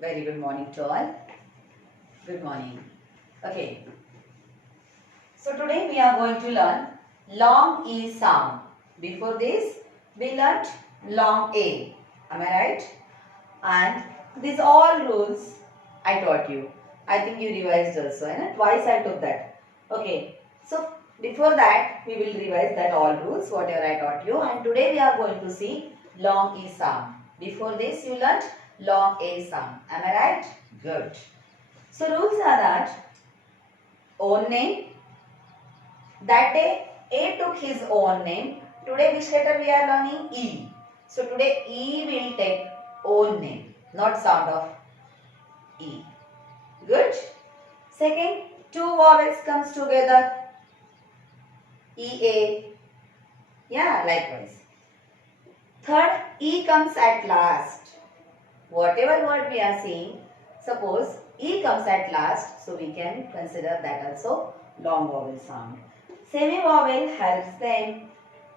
Very good morning to all. Good morning. Okay. So today we are going to learn long E sound. Before this, we learnt long A. Am I right? And these all rules I taught you. I think you revised also. And twice I took that. Okay. So before that, we will revise that all rules, whatever I taught you. And today we are going to see long E sound. Before this, you learnt long A sound. Am I right? Good. So rules are that own name. That day A took his own name. Today which letter we are learning? E. So today E will take own name, not sound of E. Good. Second, two vowels comes together. EA. Yeah, likewise. Third, E comes at last. Whatever word we are seeing, suppose E comes at last, so we can consider that also long vowel sound. Semi-vowel helps them.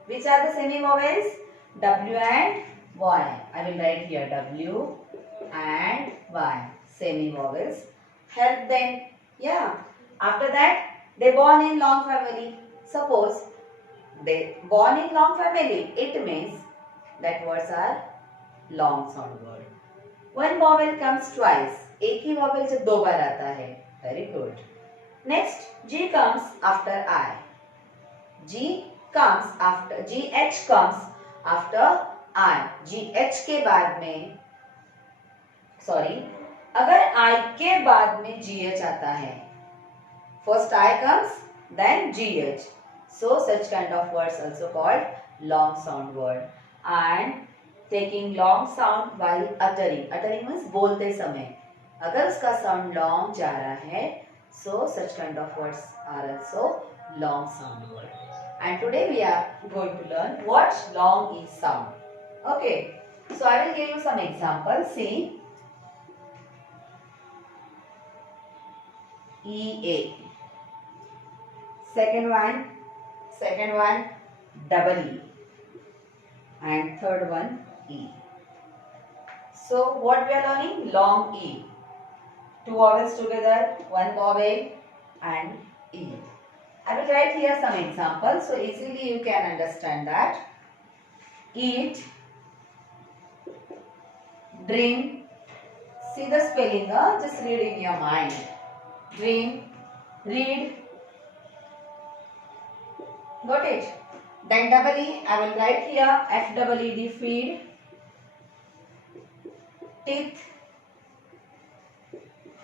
Which are the semi-vowels? W and Y. I will write here W and Y. Semi-vowels help them. Yeah. After that, they born in long family. Suppose they born in long family, it means that words are long sound word. One vowel comes twice. एक ही vowel जब दो बार आता है. Very good. Next, G comes after I. GH comes after I. GH के बाद में, sorry, अगर I के बाद में GH आता है, first I comes, then GH. So such kind of words also called long sound word. And taking long sound while uttering. Uttering means बोलते समय. अगर उसका sound long जा रहा है, so such kind of words are also long sound word. And today we are going to learn what long is sound. Okay. So I will give you some examples. See. EA. Second one double E. And third one E. So what we are learning? Long E. Two vowels together, one vowel and E. I will write here some examples so easily you can understand that. Eat, drink. See the spelling, just read in your mind. Drink, read. Got it? Then double E, I will write here FEED, feed. Teeth,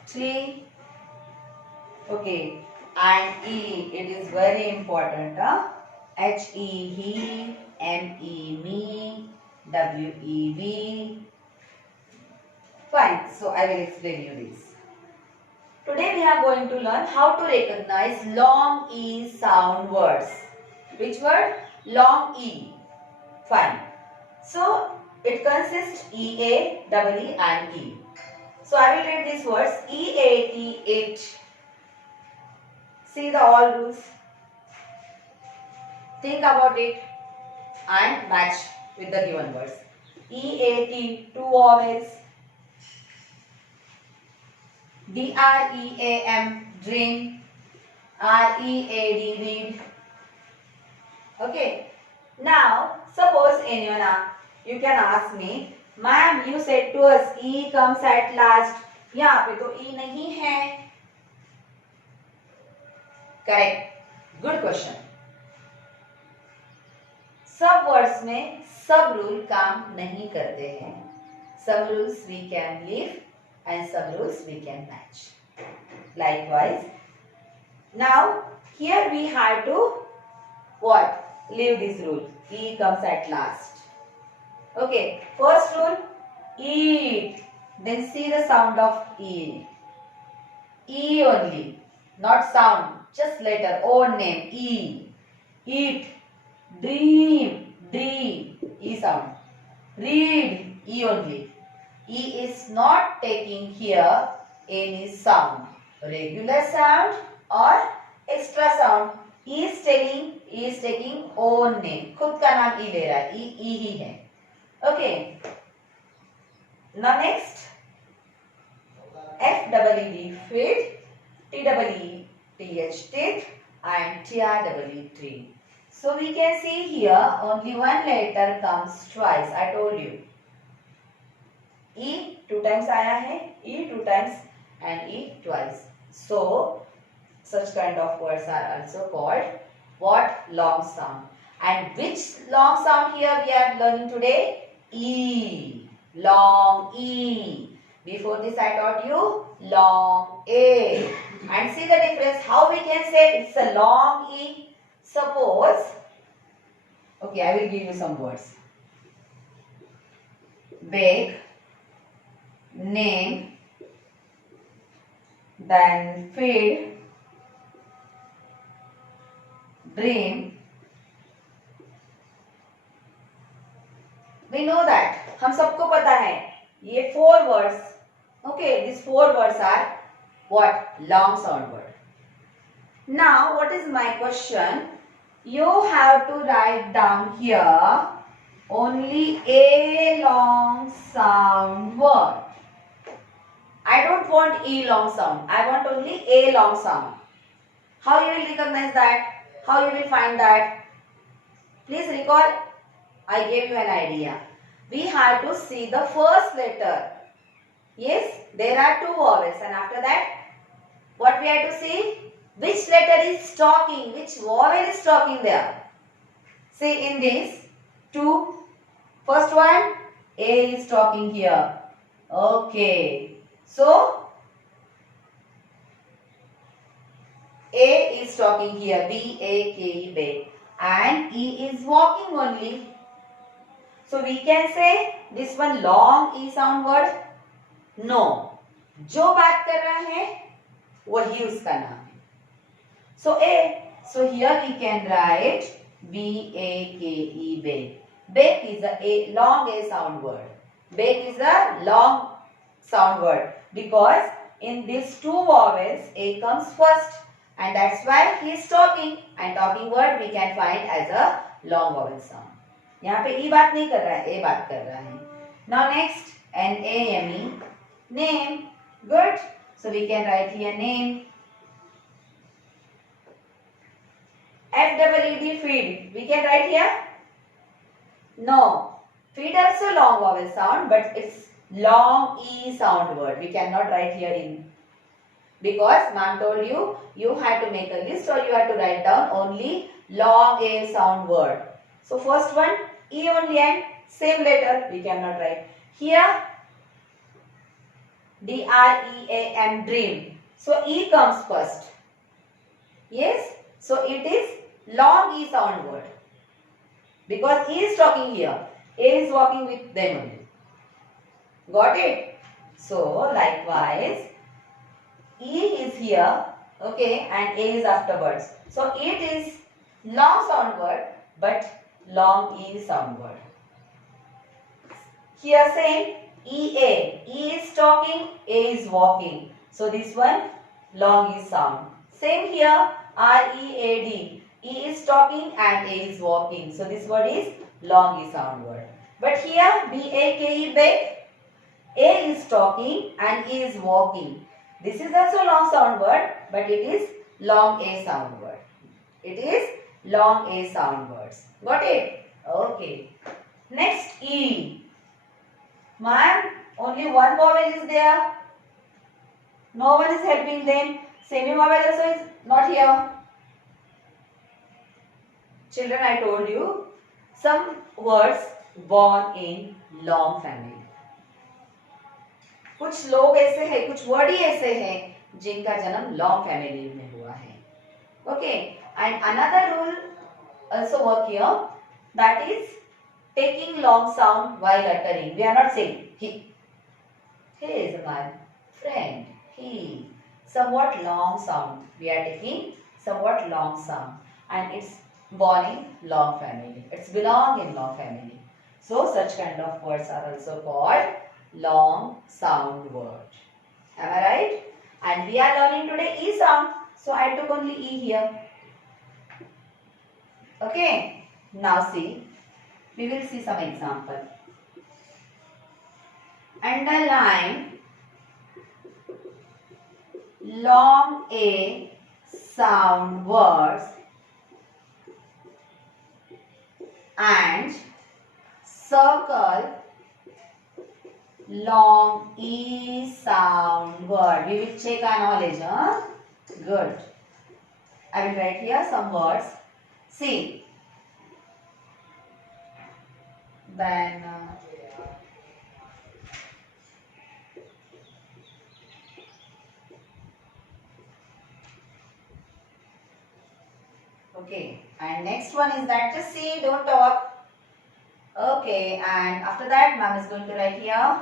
tree. Okay. And E, it is very important. HE, he, ME, me, WEV. Fine. So I will explain you this. Today we are going to learn how to recognize long E sound words. Which word? Long E. Fine. So it consists EA, double E and E. So I will read these words. EAT, it. See the all rules. Think about it and match with the given words. EAT, two vowels. DREAM, dream. READ, read. Okay. Now, suppose anyone, you can ask me, ma'am, you said to us E comes at last. यहाँ पे तो E नहीं है. Correct. Good question. सब words में सब rule काम नहीं करते हैं. Some rules we can leave and some rules we can match. Likewise, now here we have to what? Leave this rule. E comes at last. Okay. First rule, eat. Then see the sound of E. E only, not sound. Just letter, own name, E. Eat, dream, dream, E sound. Read, E only. E is not taking here any sound. Regular sound or extra sound. E is taking own name. खुद का नाम E ले रहा है. E ही है. Okay. Now next. F-E-E-D, feed, T-E-E-T-H, teeth, and T-R-E-E, tree. So we can see here only one letter comes twice. I told you. E two times आया है, E two times and E twice. So such kind of words are also called what? Long sound. And which long sound here we are learning today? E. Long E. Before this I taught you long A. And see the difference. How we can say it's a long E? Suppose, okay, I will give you some words. Bake, name, then feed, dream. We know that. हम सबको पता है ये 4 words. Okay, these 4 words are what? Long sound word. Now, what is my question? You have to write down here only a long sound word. I don't want E long sound. I want only A long sound. How you will recognize that? How you will find that? Please recall, I gave you an idea. We have to see the first letter. Yes, there are 2 vowels, and after that, what we have to see? Which letter is talking? Which vowel is talking there? See in this 2. First one, A is talking here. Okay. So, A is talking here. B-A-K-E, bake. And E is walking only. So, we can say this one long E sound word. No. जो बात कर रहा है वही उसका नाम है. So A. So here we can write B-A-K-E, bake. Bake is a long A sound word. Bake is a long sound word because in these 2 vowels A comes first, and that's why he is talking, and talking word we can find as a long vowel sound. यहाँ पे E बात नहीं कर रहा है, A बात कर रहा है. Now next, N-A-M-E, name. Good. So we can write here name. F-E-E-D, feed. We can write here? No. Feed also long vowel sound, but it's long E sound word. We cannot write here in. Because ma'am told you, you had to make a list or you had to write down only long A sound word. So first one, E only, and same letter we cannot write. Here, D-R-E-A-M, dream. So E comes first. Yes. So it is long E sound word. Because E is talking here. A is walking with them only. Got it? So likewise, E is here. Okay. And A is afterwards. So it is long sound word but long E sound word. Here same. E-A. E is talking, A is walking. So this one long E sound. Same here, R-E-A-D. E is talking and A is walking. So this word is long E sound word. But here B-A-K-E, bake. A is talking and E is walking. This is also long sound word, but it is long A sound word. It is long A sound words. Got it? Okay. Next E. Ma'am, only one vowel is there. No one is helping them. Semi vowel also is not here. Children, I told you, some words born in long family. कुछ लोग ऐसे हैं, कुछ word ही ऐसे हैं जिनका जन्म long family में हुआ है. Okay, and another rule also work here, that is taking long sound while uttering. We are not saying he. He is my friend. He. Somewhat long sound. We are taking somewhat long sound, and it's born in long family. It's belong in long family. So such kind of words are also called long sound word. Am I right? And we are learning today E sound. So I took only E here. Okay. Now see. We will see some example. Underline long A sound words and circle long E sound word. We will check our knowledge. Huh? Good. I will write here some words. See. Then okay. And next one is that just see, don't talk. Okay. And after that, ma'am is going to write here.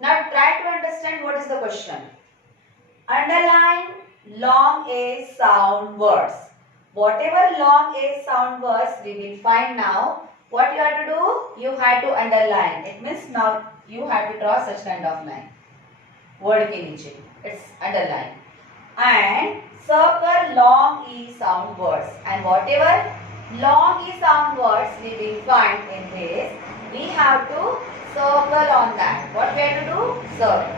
Now try to understand what is the question. Underline long A sound words. Whatever long A sound words we will find now, what you have to do? You have to underline. It means now you have to draw such kind of line. Word ke niche. It's underline. And circle long E sound words. And whatever long E sound words we will find in this, we have to circle on that. What we have to do? Circle.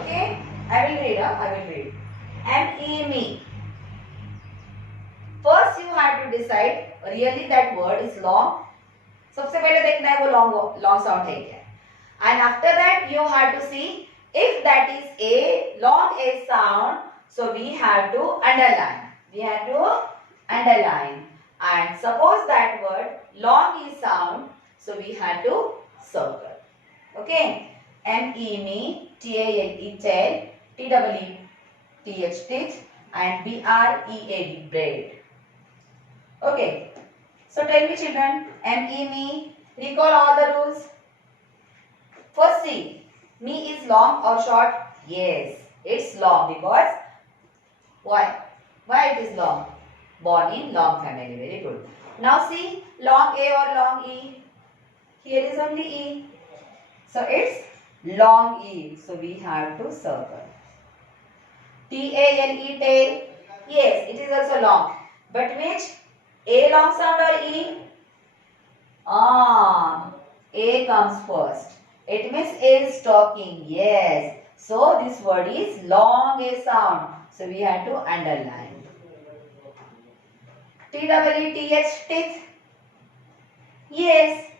Okay? I will read. I will read. Me. First you have to decide really that word is long. सबसे पहले देखना है वो long sound है क्या. And after that you have to see if that is a long A sound. So we have to underline. We have to underline. And suppose that word long E sound. So we have to circle. Okay. Me, TALE, tail, TEETH, teeth, and BREAD, bread. Okay. So tell me children, me, recall all the rules. First see, me is long or short? Yes, it's long because, why? Why it is long? Born in long family, very good. Now see, long A or long E? Here is only E. So it's long E. So we have to circle. TALE, tail. Yes, it is also long. But which? A long sound or E? A comes first. It means A is talking. Yes. So this word is long A sound. So we have to underline. TEETH, teeth. Yes.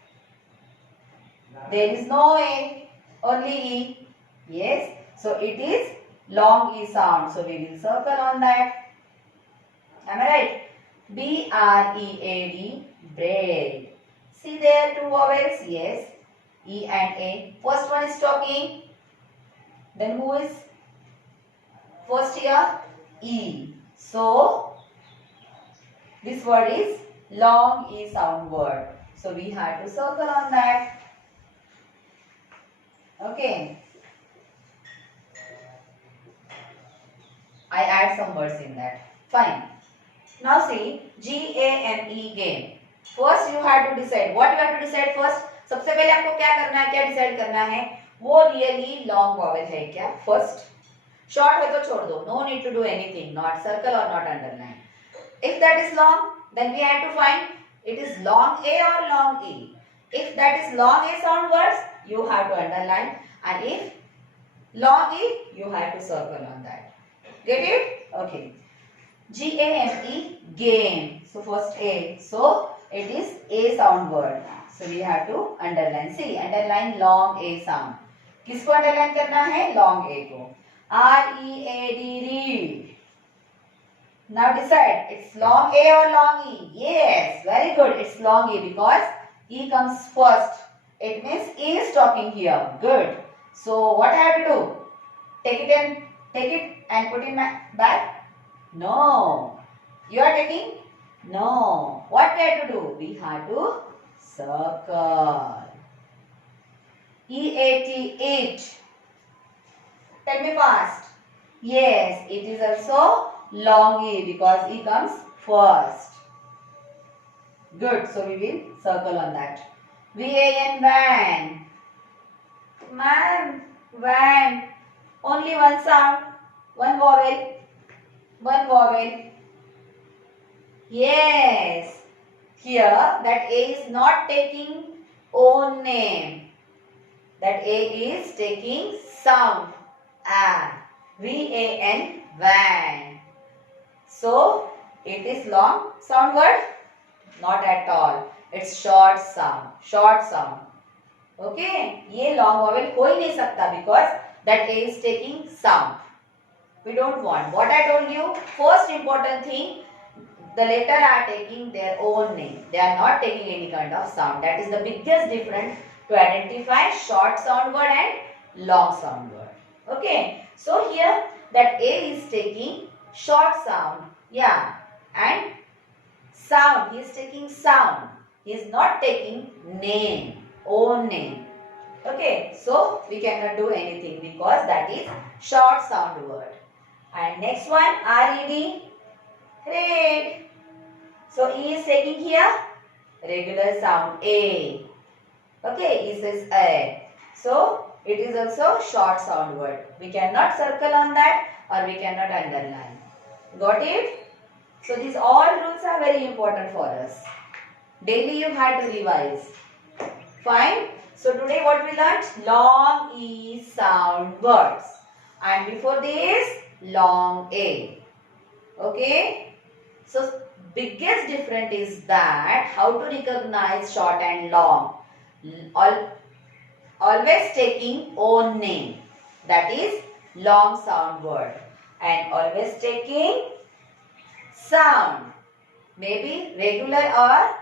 There is no A, only E. Yes. So it is long E sound. So we will circle on that. Am I right? BREAD, bread. See there two vowels? Yes. E and A. First one is talking. Then who is first here? E. So this word is long E sound word. So we have to circle on that. Okay. I add some words in that. Fine. Now see, GAME, game. First you have to decide. What you have to decide first? सबसे पहले आपको क्या करना है, क्या decide करना है? वो रियली लॉन्ग वॉवेल है क्या? फर्स्ट. शॉर्ट है तो छोड़ दो. No need to do anything. Not circle or not underline. If that is long, then we have to find it is long A or long E. If that is long A sound words, you have to underline. And if long E, you have to circle on that. Get it? Okay. GAME, game. So first A. So it is A sound word. So we have to underline. See, underline long A sound. किसको underline करना है? Long A को. READ, read. Now decide. It's long A or long E? Yes, very good. It's long E because E comes first. It means E is talking here. Good. So what I have to do? Take it and put it back? No. You are taking? No. What we have to do? We have to circle. EAT, it. Tell me fast. Yes, it is also long E because E comes first. Good. So we will circle on that. VAN, van. Man, van. Only one sound. One vowel. One vowel. Yes. here that A is not taking own name. That A is taking sound. V-A-N, van. So, it is long sound word? Not at all. It's short sound. Short sound. Okay? ये long vowel हो ही नहीं सकता because that A is taking sound. We don't want. What I told you, first important thing, the letter are taking their own name. They are not taking any kind of sound. That is the biggest difference to identify short sound word and long sound word. Okay. So here that A is taking short sound. Yeah. And sound. He is taking sound. He is not taking name. Own name. Okay. So we cannot do anything because that is short sound word. And next one, R-E-D. Read. So E is taking here regular sound A. Okay, E says A. So it is also short sound word. We cannot circle on that or we cannot underline. Got it? So these all rules are very important for us. Daily you have to revise. Fine. So today what we learnt? Long E sound words. And before this, long A. Okay. So biggest difference is that how to recognize short and long. Always taking own name. That is long sound word. And always taking sound. Maybe regular or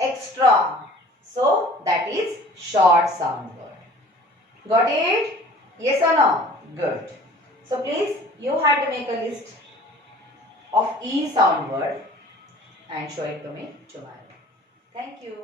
extra. So that is short sound word. Got it? Yes or no? Good. So please you have to make a list of E sound word and show it to me tomorrow. Thank you.